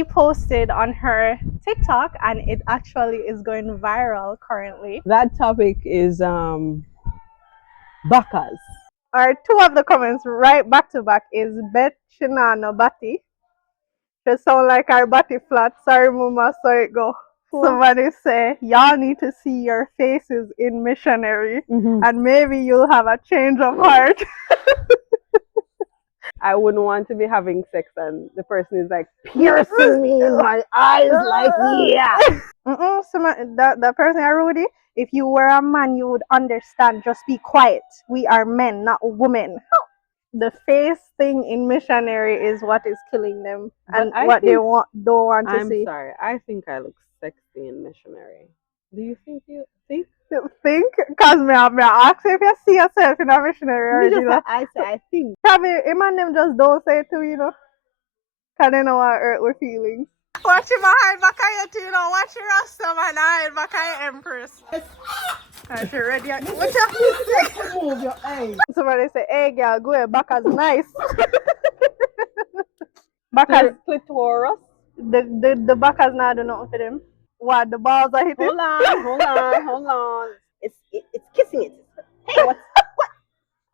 she posted on her TikTok, and it actually is going viral currently. That topic is Backaz. Or two of the comments right back to back is Bet Shinano Bati. She sound like our body flat. Sorry, Mama, so it go. Somebody say, y'all need to see your faces in missionary, and maybe you'll have a change of heart. I wouldn't want to be having sex and the person is like piercing me in my eyes, like, yeah. That person, Rudy, if you were a man, you would understand. Just be quiet. We are men, not women. The face thing in missionary is what is killing them, and what they don't want to see. I'm sorry. I think I look sexy in missionary. Do you think you think? Cause me ask if you see yourself in a missionary already. I say I think. Probably him and them just don't say it to cause they know what hurt with feelings. Watch him hide back at you, watch your Rasta man hide back at Empress. Are you ready? What's up? Move your eyes. Somebody say, hey girl, go ahead, Backaz nice. Backaz, clitoris. the Backaz now do nothing for them. What, the balls are hitting? Hold on. It's kissing it. Hey, what?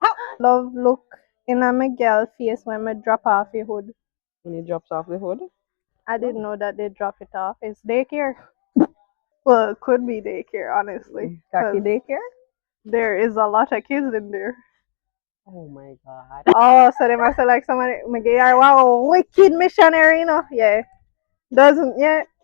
How? Love look in a my girl face when I drop off the hood. When he drops off the hood? I didn't know that they drop it off. It's daycare. Well, it could be daycare, honestly. Khaki daycare? There is a lot of kids in there. Oh my god. Oh, so they must have like somebody, wow, wicked missionary, Yeah.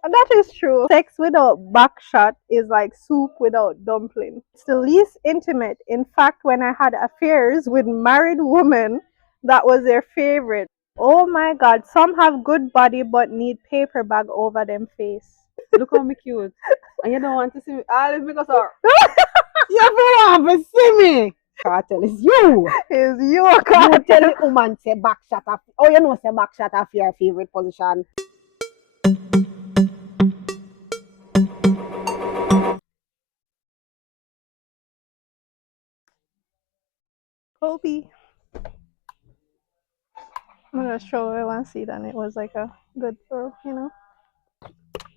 That is true. Sex without backshot is like soup without dumpling. It's the least intimate. In fact, when I had affairs with married women, that was their favorite. Oh my god, some have good body but need paper bag over them face. Look how me cute. And you don't want to see me. All is because of you don't want to see me. Cartel is you. It's you, Cartel. You tell the woman say backshot of, oh you know say backshot of your favorite position. Kobe. I'm gonna show it one seat and it was like a good throw,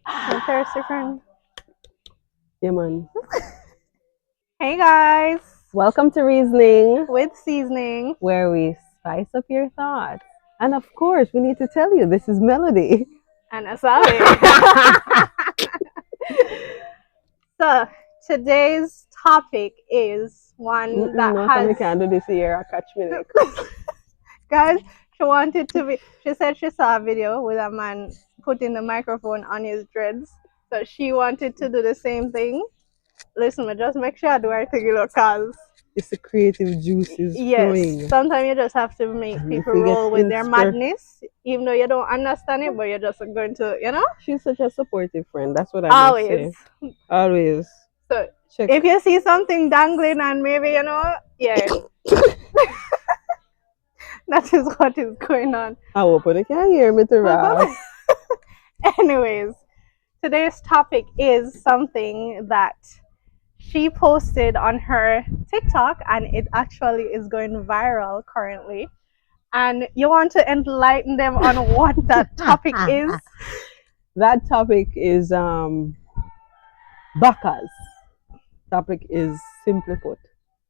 My thirsty friend. Yeah, man. Hey guys. Welcome to Reasoning with Seasoning, where we spice up your thoughts. And of course, we need to tell you this is Melody. And Asabi. So, today's topic is one that has... we can't do this here. I'll catch me next. Guys, she said she saw a video with a man putting the microphone on his dreads. So she wanted to do the same thing. Listen, just make sure I do everything, cause it's the creative juices flowing. Sometimes you just have to make people roll with their madness, even though you don't understand it, but you're just going to, She's such a supportive friend. That's what I say. Always. So if you see something dangling and maybe, yeah. That is what is going on. I hope they can hear me to rap. Anyways, today's topic is something that she posted on her TikTok, and it actually is going viral currently. And you want to enlighten them on what that topic is? That topic is Backaz. Topic is simply put,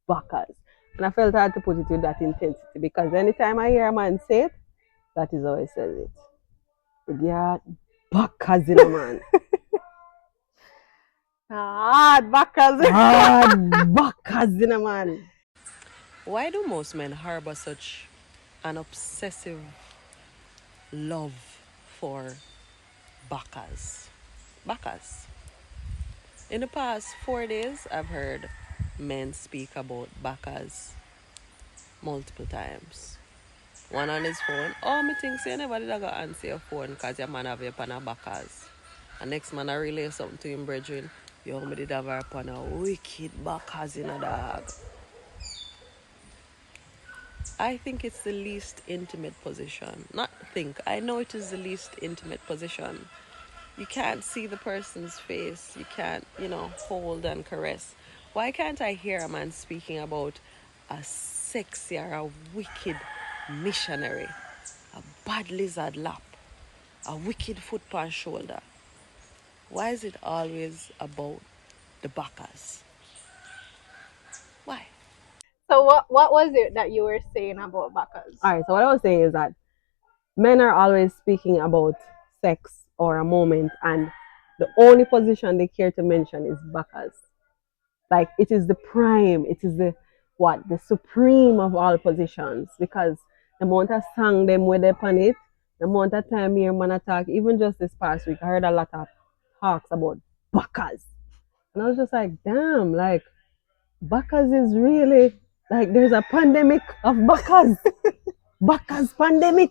Backaz. And I felt I had to put it with that intensity because anytime I hear a man say it, that is how he says it. Yeah, Backaz in a man. Backaz. Backaz in a man. Why do most men harbor such an obsessive love for Backaz? Backaz. In the past 4 days, I've heard men speak about Backaz multiple times. One on his phone. Oh, me think say nobody that got answer your phone because your man have you upon a Backaz. And next man I relay something to him, brethren. Yo, me did have her upon a wicked Backaz in a dog. I think it's the least intimate position. I know it is the least intimate position. You can't see the person's face. You can't, hold and caress. Why can't I hear a man speaking about a sexy or a wicked missionary, a bad lizard lap, a wicked foot on shoulder. Why is it always about the backers? Why? So what was it that you were saying about Backaz? All right. So what I was saying is that men are always speaking about sex or a moment, and the only position they care to mention is backers. Like it is the prime, it is the what, the supreme of all positions because the amount of song them with upon it, the amount of time here man attack, even just this past week, I heard a lot of talks about backers. And I was just like, damn, like backers is really like there's a pandemic of backers. Backers pandemic.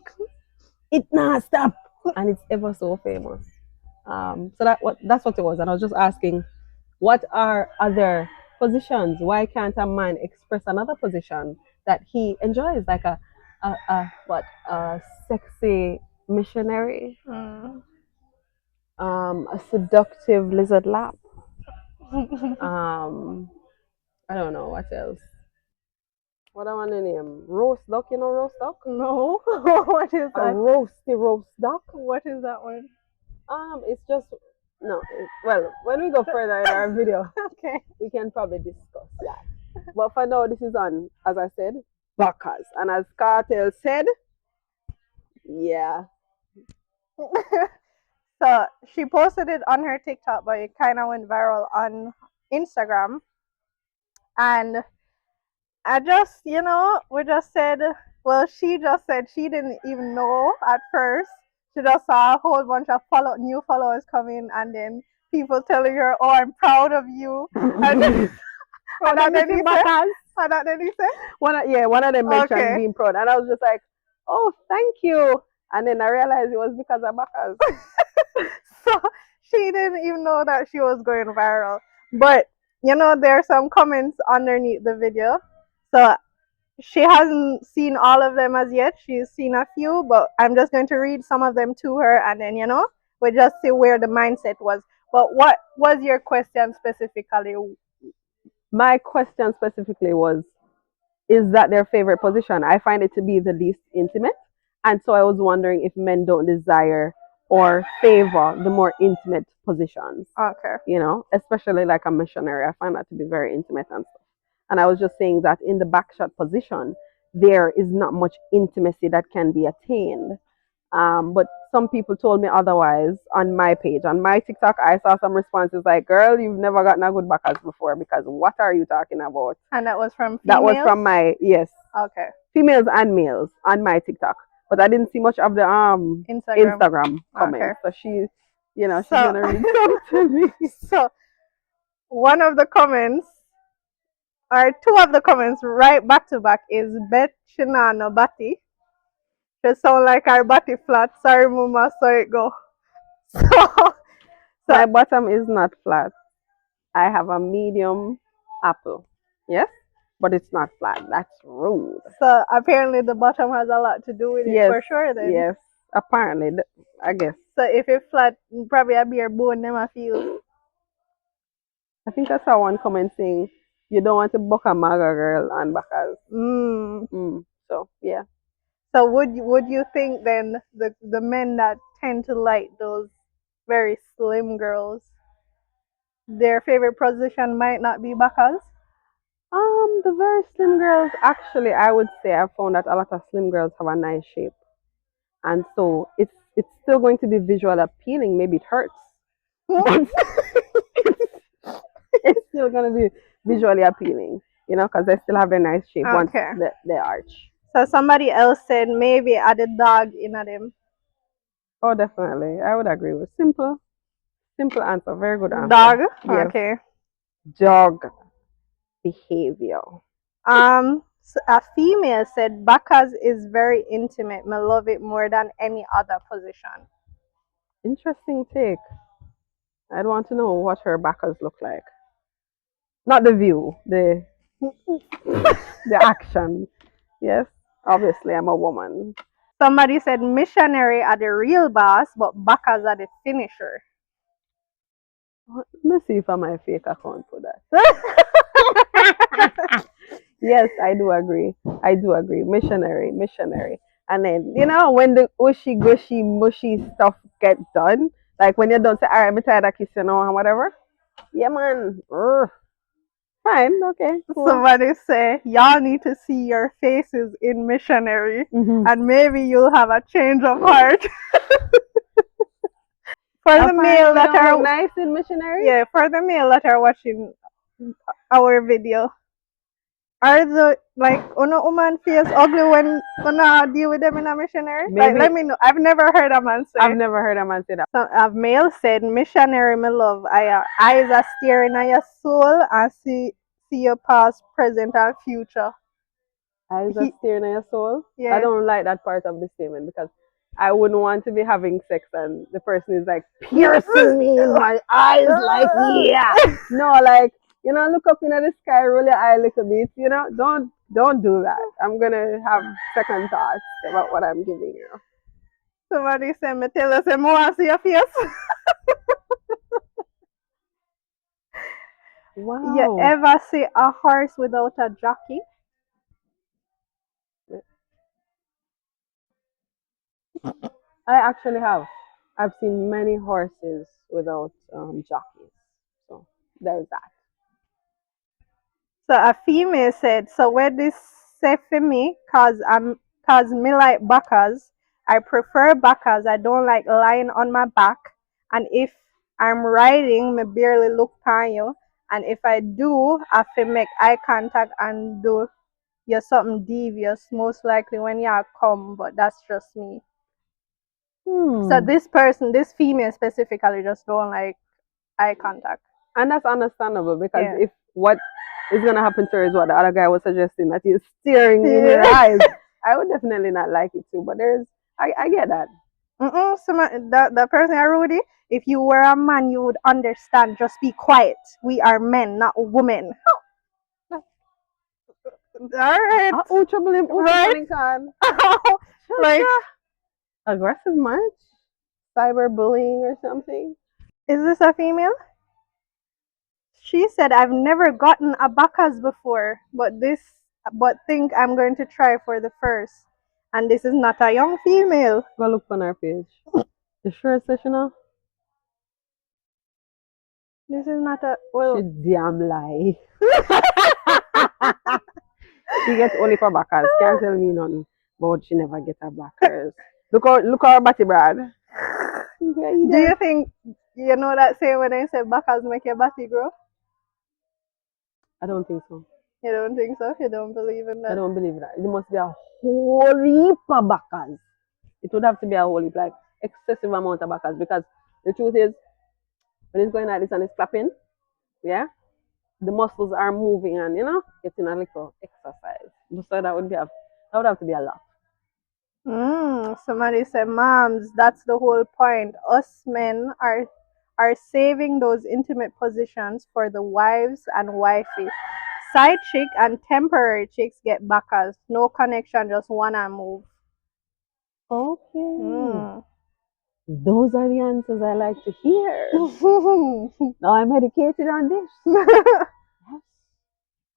It not stop. And it's ever so famous. So that's what it was. And I was just asking, what are other positions? Why can't a man express another position that he enjoys, like a sexy missionary, Mm. a seductive lizard lap, um, I don't know what else. What I want to name? Roast duck, you know roast duck? No. What is A that? roasty roast duck. What is that one? It's just no. Well, when we go further in our video, Okay. we can probably discuss that. But for now, this is on, as I said, Backaz. And as Cartel said, yeah. So she posted it on her TikTok, but it kind of went viral on Instagram. And I just, we just said, well, she just said she didn't even know at first. She just saw a whole bunch of new followers coming, and then people telling her, "Oh, I'm proud of you." And, Proud of and then Missy he said, Backaz. and then he said, One of them mentioned "Okay." being proud. And I was just like, oh, thank you. And then I realized it was because of Backaz. So she didn't even know that she was going viral. But there are some comments underneath the video. So she hasn't seen all of them as yet. She's seen a few, but I'm just going to read some of them to her, and then we just see where the mindset was. But what was your question specifically? My question specifically was, is that their favorite position? I find it to be the least intimate. And so I was wondering if men don't desire or favor the more intimate positions, Okay. especially like a missionary. I find that to be very intimate and stuff. And I was just saying that in the backshot position, there is not much intimacy that can be attained. But some people told me otherwise on my page. On my TikTok, I saw some responses like, girl, you've never gotten a good backers before because what are you talking about? And that was from females? That was from my, yes, Okay. females and males on my TikTok. But I didn't see much of the Instagram comments. Okay. So she's So- gonna read some to me. So one of the comments, or two of the comments right back to back, is Bet Shinano Bati. Just sound like our body flat. Sorry, mama, so it go. So My bottom is not flat. I have a medium apple. Yes? But it's not flat. That's rude. so apparently the bottom has a lot to do with it Yes. for sure then. Yes. Apparently, I guess. So if it's flat, probably a bare bone never feel. I think I saw one comment saying, you don't want to book a maga girl on Backaz. So, yeah. So would you think then the men that tend to like those very slim girls, their favorite position might not be Backaz? The very slim girls, actually, I would say I found that a lot of slim girls have a nice shape. And so it's still going to be visually appealing. Maybe it hurts. But it's still going to be visually appealing, because they still have their nice shape once Okay. they arch. So somebody else said maybe add a dog in them. Oh, definitely. I would agree with simple answer. Very good answer. Dog? Yes. Okay. Dog behavior. So a female said Backaz is very intimate. I love it more than any other position. Interesting take. I'd want to know what her backers look like. Not the view, the action. Yes, obviously I'm a woman. Somebody said missionary are the real boss, but Backaz are the finisher. Let me see if I my fake account for that. Yes, I do agree. Missionary. And then, when the ushy gushy mushy stuff get done, like when you're done, say, all right, I'm tired of kissing or whatever. Yeah, man. Fine, okay, cool. Somebody say, y'all need to see your faces in missionary, Mm-hmm. and maybe you'll have a change of heart. For the Apparently, male we that don't look are, nice in missionary. yeah, for the male that are watching our video, are the like uno woman feels ugly when I deal with them in a missionary? Like, let Maybe me know. I've never heard a man I've say. never heard a man say that. Some a male said, "Missionary, my love, I eyes are staring at your soul and see your past, present, and future." Eyes are He, staring at your soul. I yeah. don't like that part of the statement because I wouldn't want to be having sex and the person is like piercing me in my eyes, like, yeah. No, like, look up into the sky, roll your eye a little bit, don't do that. I'm gonna have second thoughts about what I'm giving you. Somebody said, "Me tell us, I want to see your face." You Wow. ever see a horse without a jockey? I actually have. I've seen many horses without jockeys. So there's that. So a female said, "So where this say for me, cause me like Backaz. I prefer Backaz. I don't like lying on my back. And if I'm riding, me barely look on you. And if I do, I feel make eye contact and do you something devious, most likely when you come, but that's just me." So Hmm. this person, this female specifically, just don't like eye contact. And that's understandable because Yeah. if what is gonna happen to her is what the other guy was suggesting that he's staring in your Yeah. eyes, I would definitely not like it too. But I get that. The person are Rudy. If you were a man, you would understand. Just be quiet. We are men, not women. All right, Trouble him, right. funny con. Like, Aggressive much? Cyberbullying or something? is this a female? She said, "I've never gotten a Bacchus before, but think I'm going to try for the first. And this is not a young female. Go look on our page. You sure it's sessional? This is not a She well. damn lie. She gets only for backers. Can't tell me none. But she never get her backers. Look her body, Brad. Do you think you know that saying when they say Bacchus make your body grow? I don't think so. You don't think so? You don't believe in I that? don't believe that. There must be a whole heap of backers. It would have to be a whole heap, like excessive amount of backers. Because the truth is, when it's going like this and it's clapping, yeah, the muscles are moving and getting a little exercise. So that would have to be a lot. Somebody said, "Moms, that's the whole point. Us men are saving those intimate positions for the wives and wifey. Side chick and temporary chicks get backers. No connection, just wanna move." Okay. Mm. Those are the answers I like to hear. Now I'm educated on this. Yes.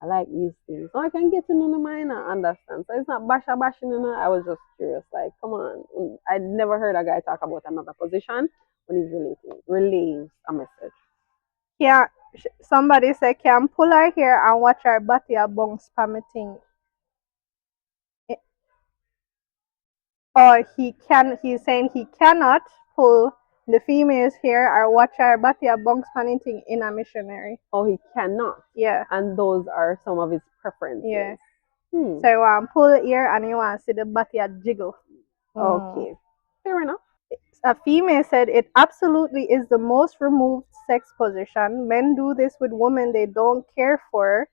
I like these things. So I can get to know the mind and understand. So it's not bashing, I was just curious. Like, come on. I never heard a guy talk about another position when he's relaying a message. Yeah, somebody said, "Can pull her hair and watch her body a bounce permitting." Or he's saying he cannot pull the female's hair or watch her body a bunks panicking in a missionary. Oh, he cannot. Yeah, And those are some of his yeah. preferences. Hmm. So you want to pull the ear and you want to see the body a jiggle. Mm. Okay. Fair enough. A female said it absolutely is the most removed sex position. Men do this with women they don't care for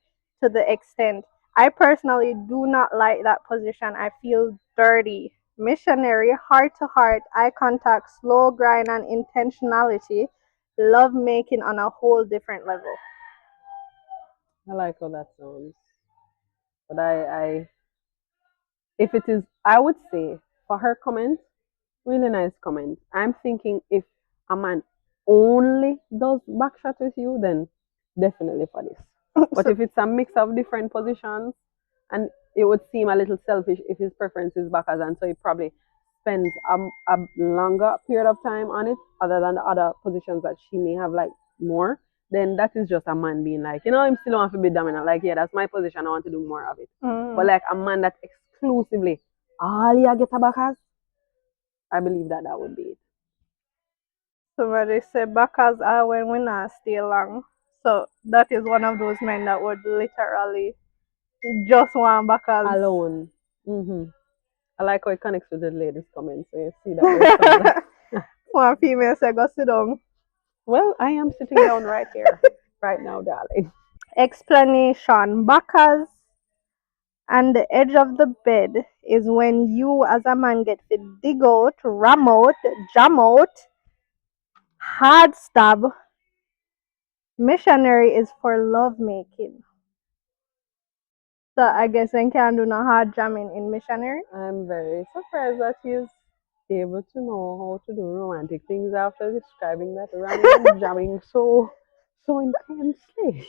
to the extent. I personally do not like that position. I feel dirty. Missionary, heart to heart, eye contact, slow grind, and intentionality. Love making on a whole different level. I like how that sounds. But if it is, I would say for her comment, really nice comment. I'm thinking if a man only does backshot with you, then definitely for this. But So, if it's a mix of different positions, and it would seem a little selfish if his preference is Backers, and so he probably spends a longer period of time on it, other than the other positions that she may have like more. Then that is just a man being like, I'm still want to be dominant. Like, yeah, that's my position. I want to do more of it. But like a man that exclusively all you get a Backers, I believe that that would be it. Somebody said Backers are when we not stay long. So that is one of those men that would literally just want Backers. Alone. I like how it connects with the ladies' comments. So you see that there's some that. One female said, go sit down. Well, I am sitting down right here, right now, darling. Explanation. Backers and the edge of the bed is when you as a man get to dig out, ram out, jam out, hard stab. Missionary is for love making. So I guess I can't do no hard jamming in missionary. I'm very surprised that he's able to know how to do romantic things after describing that ramming and jamming so intensely.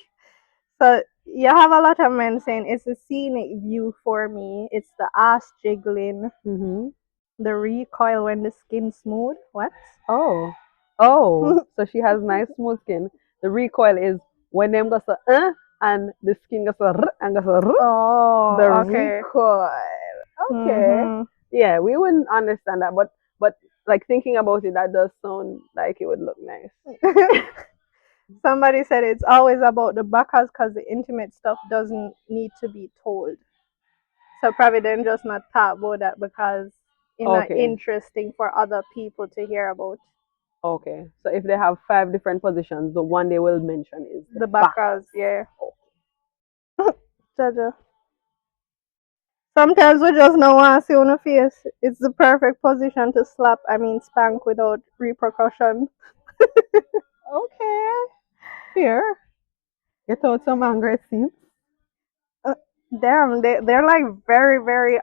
So you have a lot of men saying it's a scenic view for me. It's the ass jiggling, the recoil when the skin smooth. What? Oh, so she has nice smooth skin. The recoil is when them goes and the skin goes and goes Oh, the okay. recoil. Okay. Yeah, we wouldn't understand that, but like thinking about it, that does sound like it would look nice. Somebody said it's always about the backers because the intimate stuff doesn't need to be told. So probably then just not talk about that because it's not Okay. interesting for other people to hear about. Okay. So if they have 5 different positions, the one they will mention is The backers, yeah. Jaja. Sometimes we just don't want to see on the face. It's the perfect position to slap, spank without repercussion. Okay. Here. Get out some anger, see? Damn, they're like very, very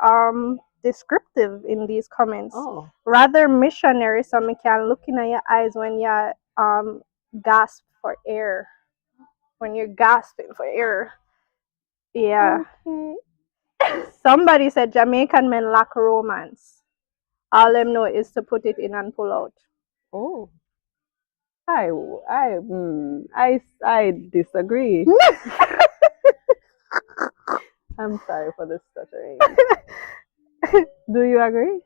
descriptive in these comments. Oh. Rather missionary, so me can look in your eyes when you gasp for air. When you're gasping for air. Yeah. Okay. Somebody said Jamaican men lack romance. All them know is to put it in and pull out. Oh. I I disagree. I'm sorry for the stuttering. Do you agree?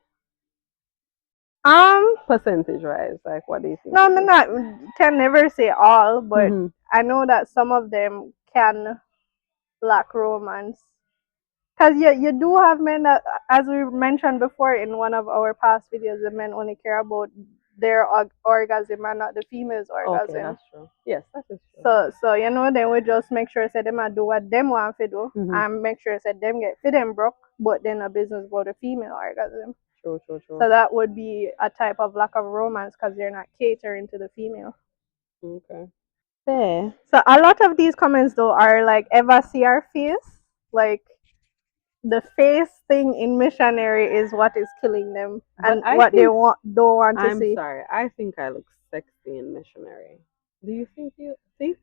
Percentage wise, like what do you think? No, I'm not. Can never say all, but Mhm. I know that some of them can lack romance. Because you do have men that, as we mentioned before in one of our past videos, the men only care about their orgasm and not the female's orgasm. Okay, that's true. Yes, that is true. So then we just make sure say them a do what them want to do, and make sure say them get fit and broke, but then a business about the female orgasm. True. So that would be a type of lack of romance because they're not catering to the female. Okay. Fair. So a lot of these comments though are like ever see our face, like the face thing in missionary is what is killing them, and what they don't want to see. I'm sorry. I think I look sexy in missionary. Do you think you think?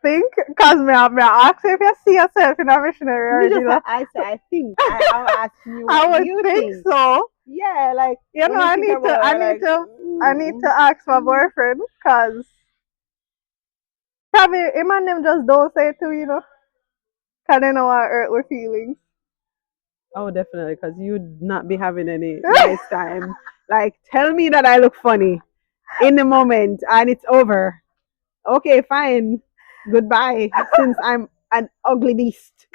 Think? Because me ask if you see yourself in a missionary. I say I think. I'm asking you I what would you think so. Yeah, like I need to ask my boyfriend because probably him and them just don't say it to. Because they know I hurt with feelings. Oh, definitely, because you'd not be having any nice time. Like, tell me that I look funny in the moment and it's over. Okay, fine. Goodbye, since I'm an ugly beast.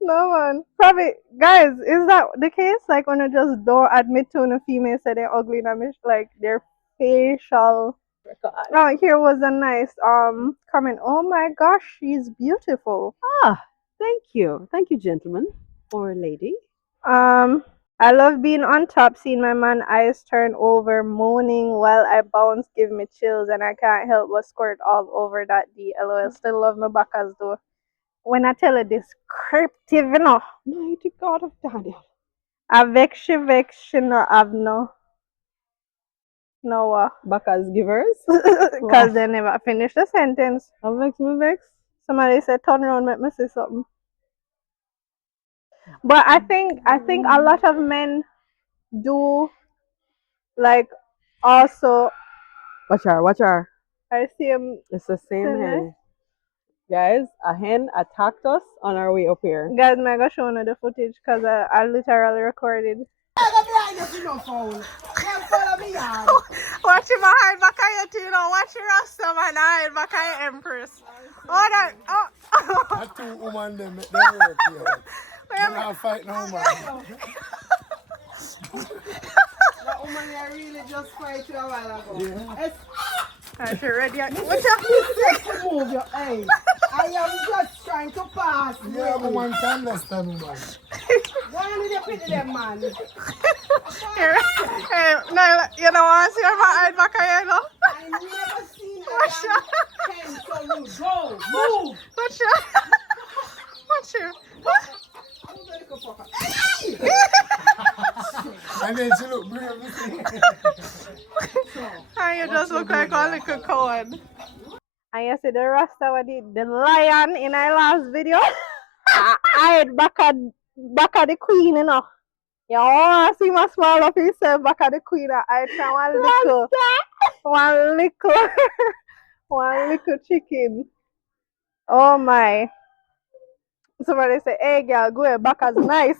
No man. Probably guys, is that the case? Like when you just don't admit to a female say they're ugly and like their facial. Oh, here was a nice comment. Oh my gosh, she's beautiful. Ah, thank you. Thank you, gentlemen or lady. I love being on top, seeing my man eyes turn over, moaning while I bounce, give me chills, and I can't help but squirt all over that D. LOL. Still love my backers though. When I tell her descriptive, Mighty God of Daniel. vex no have no Backers givers. because they never finish the sentence. Vex me vex. Somebody said turn around, make me say something. But I think a lot of men do like also Watch her. I see him It's the same sitting there. hen. Guys, a hen attacked us on our way up here. Guys, I'm gonna show you the footage because I literally recorded. Watch him hide back on your team, watch your rasta man hide back on your empress. Oh that That two woman them they work here. They're not fighting no man. That woman I really just fight you a while ago. Yeah. Are you ready? What's Just move your hey. I am just trying to pass. Yeah, woman can understand woman. Why did you pity them, man? here? Hey, no, you know what? See my hide back on you, know? I never seen Watch a hen so rude. Go, move. Watch you. Watch you. Move the little fucker. And then she look brave. And you just look like a little coward. And you see the Rasta with the lion in our last video. I hide back at the queen, you know. You want to see my smile up himself back at the queen. I try one little, one little chicken. Oh my. Somebody say, hey girl, go ahead, Backaz nice.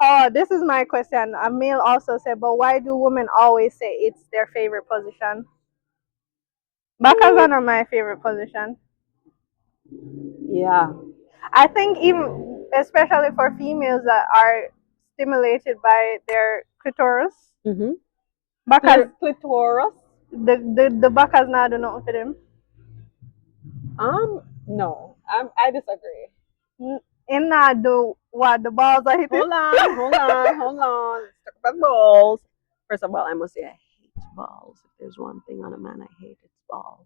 Oh, this is my question. Emil also said, but why do women always say it's their favorite position? Backaz are not my favorite position. Yeah. I think even especially for females that are stimulated by their clitoris, Mm-hmm. Backaz Clitoris. the Backaz not do nothing for them. No. I disagree. In not do what the balls are hitting. Hold on. Let's talk about balls. First of all, I must say I hate balls. If there's one thing on a man I hate, it's balls.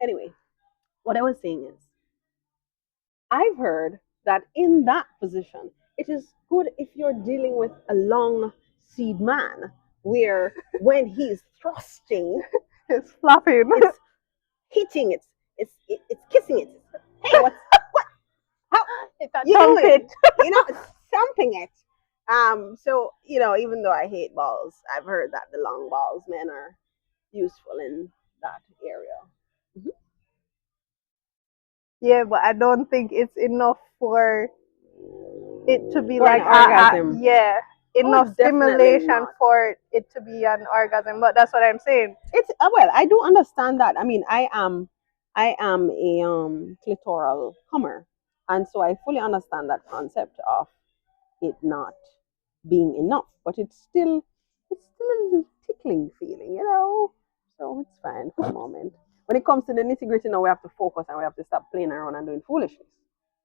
Anyway, what I was saying is, I've heard that in that position, it is good if you're dealing with a long seed man, where when he's thrusting, It's flapping. it's hitting, it's kissing it. Hey, what? How It's a you trumpet. It's thumping it. So even though I hate balls, I've heard that the long balls men are useful in that area. Mm-hmm. Yeah, but I don't think it's enough for it to be For an like orgasm. yeah, enough definitely stimulation not. for it to be an orgasm. But that's what I'm saying. It's well, I do understand that. I mean, I am a clitoral comer, and so I fully understand that concept of it not being enough, but it's still a little tickling feeling, So it's fine for the moment. When it comes to the nitty gritty, now we have to focus and we have to stop playing around and doing foolishness,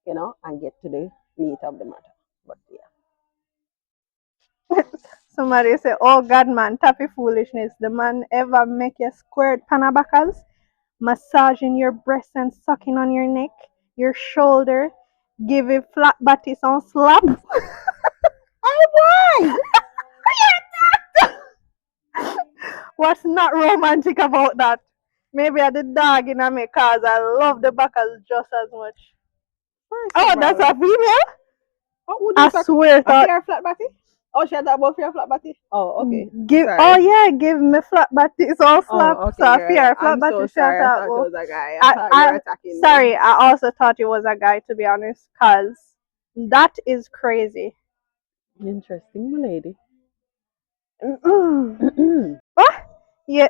and get to the meat of the matter. But yeah. Somebody say, "Oh God, man, tappy foolishness. The man ever make you squirt panabacas, massaging your breast and sucking on your neck, your shoulder, give it flat body some slap." Why? What's not romantic about that? Maybe I the dog in my cause I love the backers just as much. Oh, that's a female? Oh, would I you suck swear a thought fair flat batty? Oh, she had that about fair flat batty? Oh, okay. give Sorry. oh yeah, give me flat body so slap. Oh, okay, So girl. fear flat I'm body so she had sorry. I that thought it well. was a guy. I I, thought you were I attacking me. sorry, I also thought it was a guy to be honest, cause that is crazy. Interesting, my lady. Oh, yeah,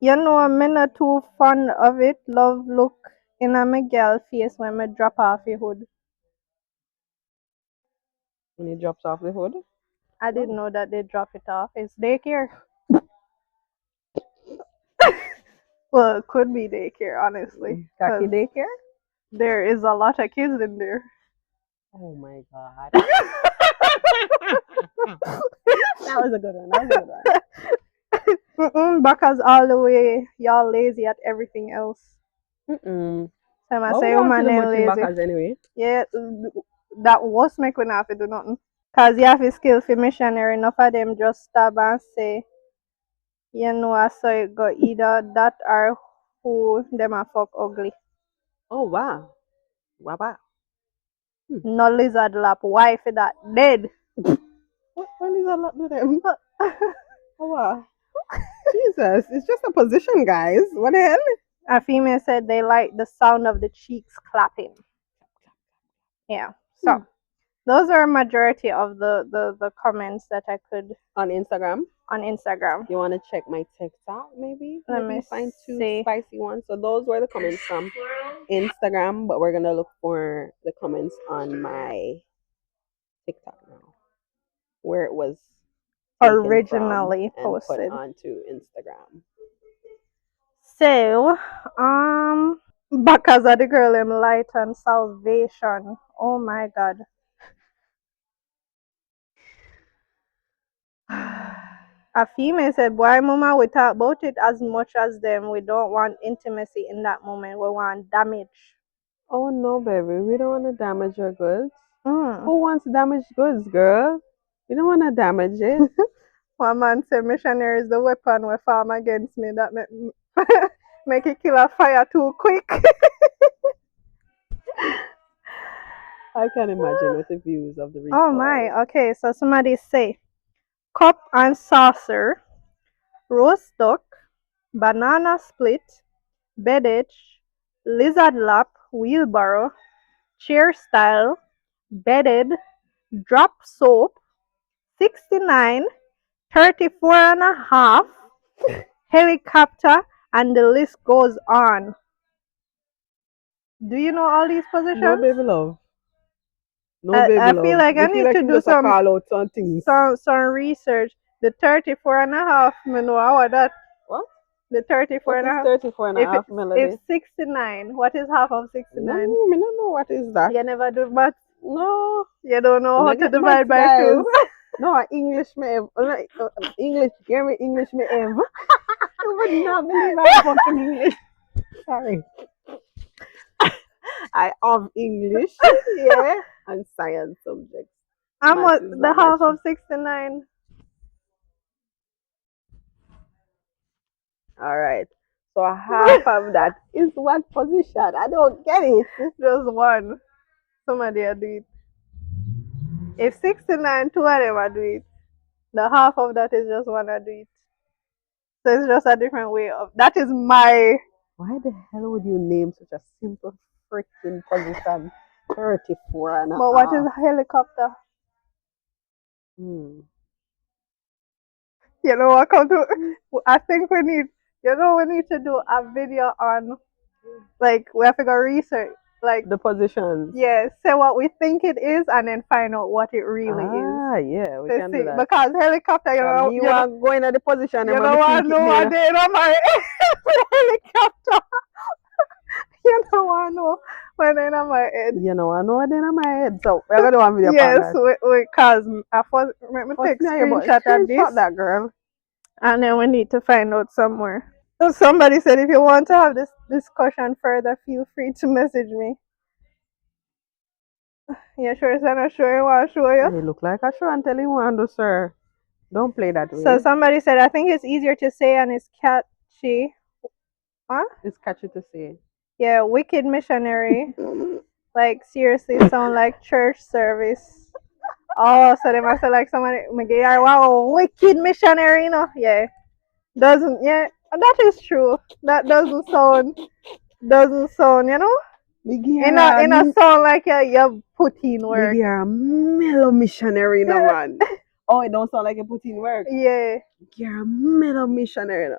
you know I'm not too fond of it. Love look in a my girl face when I drop off the hood. When he drops off the hood. I didn't know that they drop it off. It's daycare. Well, it could be daycare, honestly. Khaki 'Cause daycare? there is a lot of kids in there. Oh my god. That was a good one. Backers all the way. Y'all lazy at everything else. Mm-mm. So I Oh, we say, don't have to woman do ain't much in lazy. Backers anyway. Yeah, that was make we not have to do nothing. Cause you have to skill for missionary. Enough of them just stab and say, you know, I saw it go either that or who them a fuck ugly. Oh wow. Wow wow. No lizard lap. Wife that dead. What is all up with them? Oh wow. Jesus, it's just a position, guys. What the hell? A female said they like the sound of the cheeks clapping. Yeah. So Hmm. those are a majority of the comments that I could On Instagram. on Instagram. You want to check my TikTok, maybe? Let Maybe me you find two see. spicy ones. So those were the comments from Instagram, but we're gonna look for the comments on my TikTok now, where it was taken from Originally and put posted. onto Instagram. So, Backaz are the girl in light and salvation. Oh my god. A female said, boy mama, we talk about it as much as them. We don't want intimacy in that moment. We want damage. Oh no, baby, we don't want to damage your goods. Mm. Who wants damaged goods, girl? We don't want to damage it. One man said missionary is the weapon we farm against me that make it kill a fire too quick. I can imagine with the views of the Oh recoil. my, okay, so somebody say cup and saucer, roast duck, banana split, beddage, lizard lap, wheelbarrow, chair style, bedded, drop soap, 69, 34 and a half, helicopter, and the list goes on. Do you know all these No, positions? baby love. No, I baby feel love. like I Me feel need like to him do just a call out some things. some research. The 34 and a half, me know how that. What? The 34 What and a is half. 34 and a If half if melody? 69, what is half of 69? No, me don't know what is that. You never do math. No, You don't know you how don't to get maths, divide by guys. two. No, English me have. English, hear me, English me have. You would not believe I'm fucking English. Sorry. I have English, yeah, and science subjects. I'm Maths what is the not my half of thing. 69. All right. So half of that is what position? I don't get it. Just one. Somebody will do it. If 69, two of them will do it. The half of that is just one will do it. So it's just a different way of. That is my. Why the hell would you name such a simple freaking position? 34 and a But what is half. a helicopter? Hmm. You know what? Come to. I think we need. We need to do a video on. Like we have to go research. Like The positions. yeah, say what we think it is, and then find out what it really is. Ah, yeah, we To can do see that. because helicopter, Me want going at the position you and know me what? think it No, I made. didn't know my helicopter. You know what? I know when in my head. You know, I know it in my head. So we're gonna do one video on Yes, that. cause I first let me First take me and you, but screenshot of this, screenshot that girl. and then we need to find out somewhere. So somebody said if you want to have this discussion further, feel free to message me. Yeah, sure, son. I'm sure I want to show you. They look like a show and tell him one do, sir. Don't play that So way. somebody said I think it's easier to say and it's catchy. Huh? It's catchy to say. Yeah, wicked missionary. Like seriously, sound like church service. Oh, so they must have like somebody. Wow, wicked missionary, Yeah, doesn't. Yeah, that is true. That doesn't sound. In a sound like you put in work. Maybe you're a mellow missionary, no man. Oh, it don't sound like you put in work. Yeah, You're a mellow missionary. No.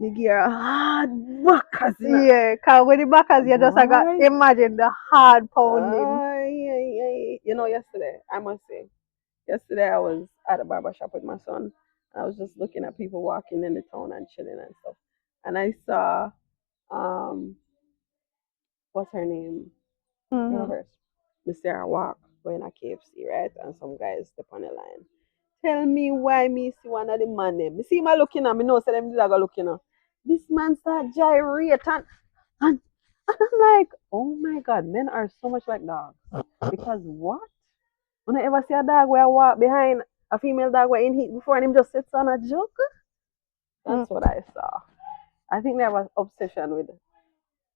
Maybe you're a hard worker. yeah. Cause with the backers, you just got Boy. imagine the hard pounding. Ay, ay, ay. You know, yesterday, I must say, yesterday I was at a barber shop with my son. And I was just looking at people walking in the town and chilling and stuff. And I saw, um, what's her name? Mm-hmm. Reverse. Miss Sarah walk going at KFC, right? And some guys step on the line. Tell me why me see one of the man them. Me see my looking at me know say them did I go looking at. This man start gyrate and I'm like, oh my god, men are so much like dogs. Because what? When I ever see a dog where I walk behind a female dog where in heat before and him just sits on a joke? That's what I saw. I think they have an obsession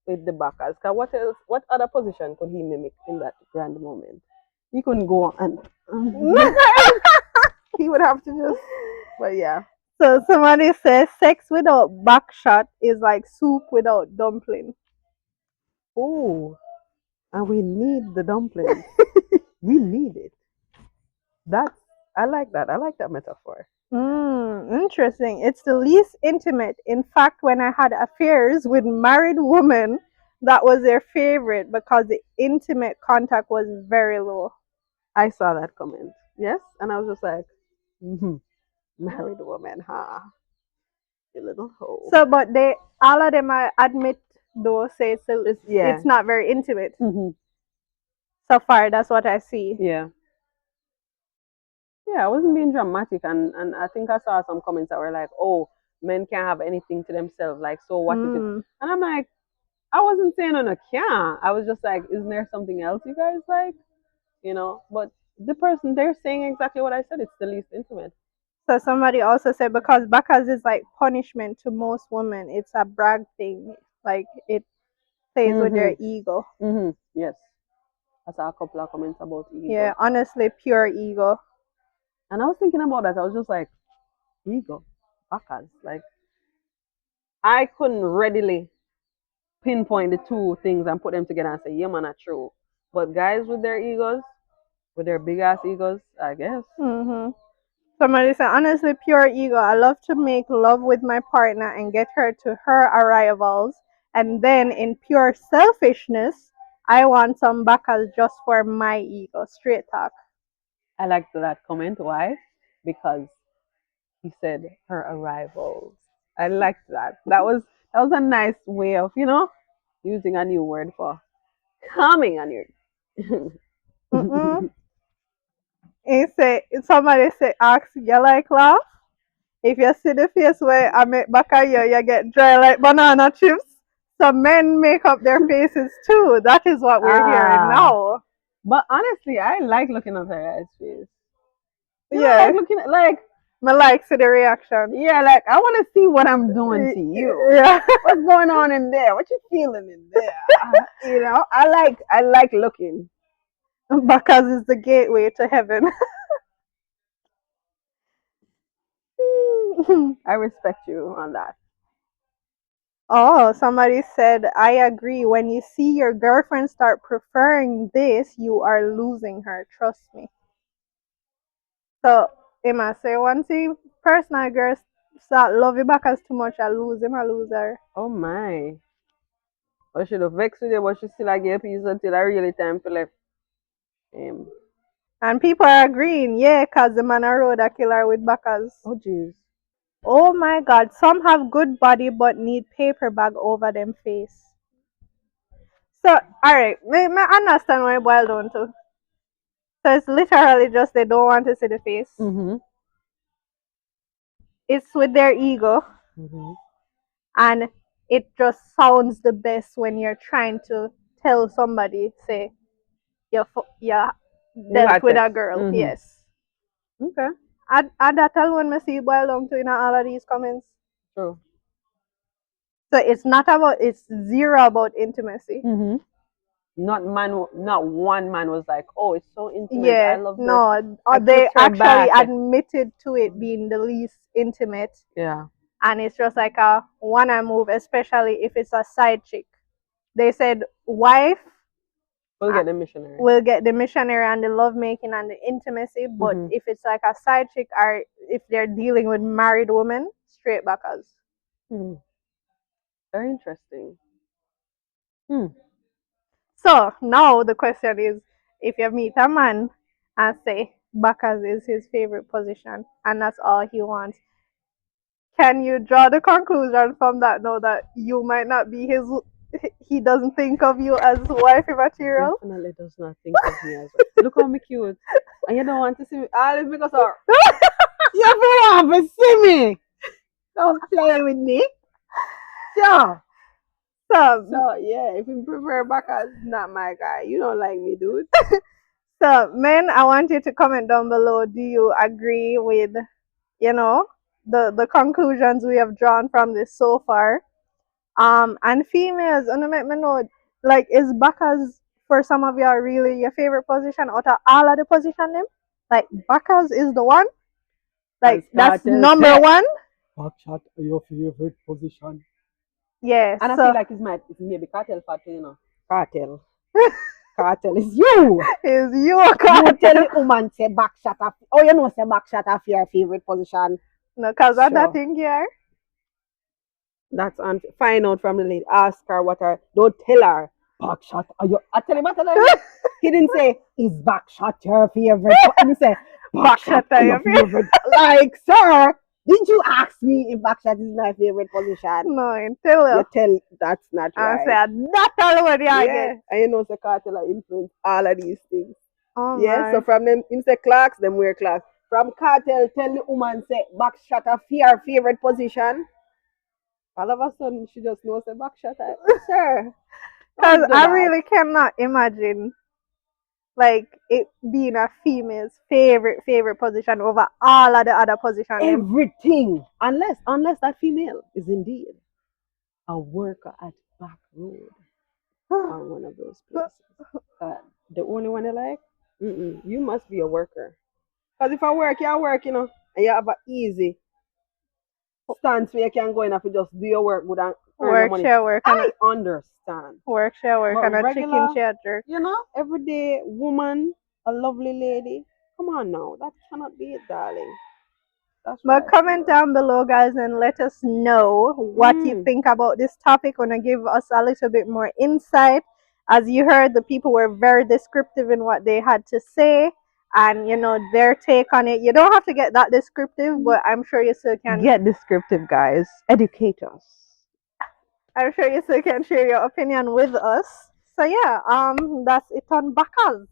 with the backers. Cause what else? What other position could he mimic in that grand moment? He couldn't go on. He would have to just. But yeah. So somebody says sex without backshot is like soup without dumpling. Oh, and we need the dumplings. We need it. That's. I like that. I like that metaphor. Interesting. It's the least intimate. In fact, when I had affairs with married women, that was their favorite because the intimate contact was very low. I saw that comment. Yes, and I was just like, mm-hmm. Married woman, huh? You little hoe. So, but they all of them I admit though say Yeah. it's not very intimate. Mm-hmm. So far, that's what I see. Yeah. Yeah, I wasn't being dramatic, and I think I saw some comments that were like, "Oh, men can't have anything to themselves. Like, so what if it's?" Mm. And I'm like, I wasn't saying on a can't. I was just like, "Isn't there something else you guys like?" You know. But the person they're saying exactly what I said. It's the least intimate. So somebody also said because Backaz is like punishment to most women, it's a brag thing. Like it plays with their Mhm. ego. Mhm. Yes. I saw a couple of comments about Yeah, ego, honestly, pure ego. and I was thinking about that. I was just like, ego, backers. Like, I couldn't readily pinpoint the two things and put them together and say, yeah, man, are true. But guys with their egos, with their big ass egos, I guess. Somebody said, honestly, pure ego. I love to make love with my partner and get her to her arrivals. And then, in pure selfishness, I want some Backaz just for my ego. Straight talk. I liked that comment. Why? Because he said her arrivals. I liked that. That was a nice way of, using a new word for coming on your. Mm-mm. He say, somebody say, ask, you like laugh? If you see the face where I make back a year, you get dry like banana chips. So men make up their faces too. That is what we're hearing Ah, now. but honestly, I like looking at her guy's face. Like Yeah, looking at like me like see the reaction. yeah, like I want to see what I'm doing to you. Yeah, What's going on in there? What you feeling in there? I like looking. because it's the gateway to heaven. I respect you on that. Oh, somebody said, I agree. When you see your girlfriend start preferring this, you are losing her. Trust me. So, him I say one thing, personal girls start love you back as too much, I lose him, I lose her. Oh my. I should have vexed with you, but she still like get peace until I really time to left him. And people are agreeing, yeah, because the man a road a killer with backers. Oh jeez. Oh my god, some have good body but need paper bag over them face. So, alright, me understand why it boiled down to. So it's literally just they don't want to see the face. Mhm. It's with their ego, Mhm. and it just sounds the best when you're trying to tell somebody, say, you You dealt got with a text. girl. Mhm. Yes. Okay. I that tell when me see boil down to in all of these comments. True. So it's not about it's zero about intimacy. Mhm. Not one man was like, "Oh, it's so intimate. I Yeah, love this. no, I they kiss her actually back." admitted to it being the least intimate, Yeah. and it's just like a wanna move, especially if it's a side chick. They said wife We'll uh, get the missionary. will get the missionary and the lovemaking and the intimacy, but Mhm. if it's like a side chick or if they're dealing with married women, straight backers. Hmm. Very interesting. Hmm. So now the question is, if you meet a man and say backers is his favorite position and that's all he wants, can you draw the conclusion from that now that you might not be his, he doesn't think of you as wifey material? Definitely does not think of me as well. Look how me cute. And you don't want to see me. All is because of you don't want to see me. Don't play with me. Sure. So, So yeah, if you prefer Backaz, not my guy. You don't like me, dude. so men, I want you to comment down below. Do you agree with, you know, the conclusions we have drawn from this so far? And females, and make me know, like, is Backaz for some of y'all really your favorite position out of all of the position them? Like, Backaz is the one? As Like, that's Cartel number said. one? Backshot your favorite position. Yeah, And I so feel like it's maybe Cartel for you know. Cartel. Cartel is you. is you You tell Cartel. the woman say back shot off. Oh, you know say back shot off your favorite position. No, because of that Sure. thing here. That's find out from the lady. Ask her what her. Don't tell her. Backshot. Are you? I tell him. I tell him. He didn't say is backshot your favorite. He said backshot Backshot your your favorite. favorite. Like, sir, did you ask me if backshot is my favorite position? No, until You you. tell that's not I right. said, that alone you Yeah, get. and you know the cartel influence all of these things. Oh Yeah, my. so from them, him say clocks, them wear clocks. From cartel, tell the woman say back shot of her favorite position. All of a sudden, she just knows the back shot. Sure. Because Don't do I that. really cannot imagine like it being a female's favorite position over all of the other positions. Everything, unless that female is indeed a worker at back road or one of those places. The only one I like, you must be a worker. Because if I work, you work, and you have an easy stance where you can go in and just do your work good and earn your Work, money. share, work, and I understand. work, share, work, But and a regular, chicken share jerk. you know, everyday woman, a lovely lady. Come on now, that cannot be it, darling. That's But right. comment down below, guys, and let us know what you think about this topic. Gonna give us a little bit more insight. As you heard, the people were very descriptive in what they had to say, and you know their take on it. You don't have to get that descriptive, but I'm sure you still can. Get descriptive, guys. Educate us. I'm sure you still can share your opinion with us. So yeah, that's it on Backaz.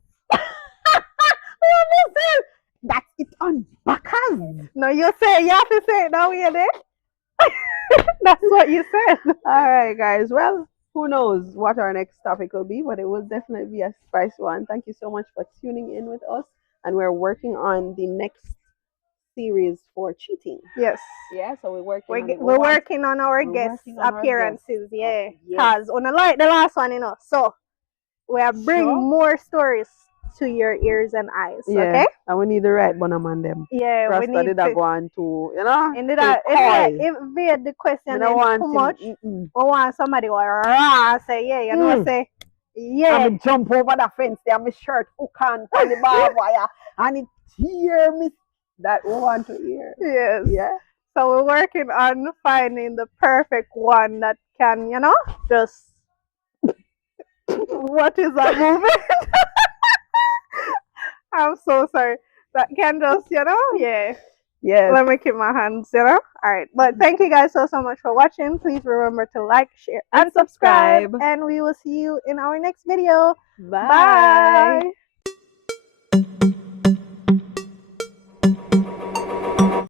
That's it on Backaz. No, you have to say it now, you That's what you said. All right, guys. Well, who knows what our next topic will be, but it will definitely be a spicy one. Thank you so much for tuning in with us. And we're working on the next series for cheating. Yes. Yeah, so we're working on it. We're working on our guest working on our appearances, yeah. yes. Because on like the last one, so we are bring Sure. more stories to your ears and eyes. Yeah, okay? and we need the right bonum on them. Yeah, we Rasta need did to. go on to, you know, Indeed, to coy. if we had the question I in don't want too him. much, we want somebody go rah say yeah, you know say yeah. And me jump over the fence there, my shirt hook on the barbed wire, and it tear me. That we want to hear. Yes. Yeah. So we're working on finding the perfect one that can, you know, just what is that movement? I'm so sorry. That can just, you know, yeah. Yes. Let me keep my hands, you know. All right. But thank you guys so much for watching. Please remember to like, share, and subscribe. And we will see you in our next video. Bye. Bye.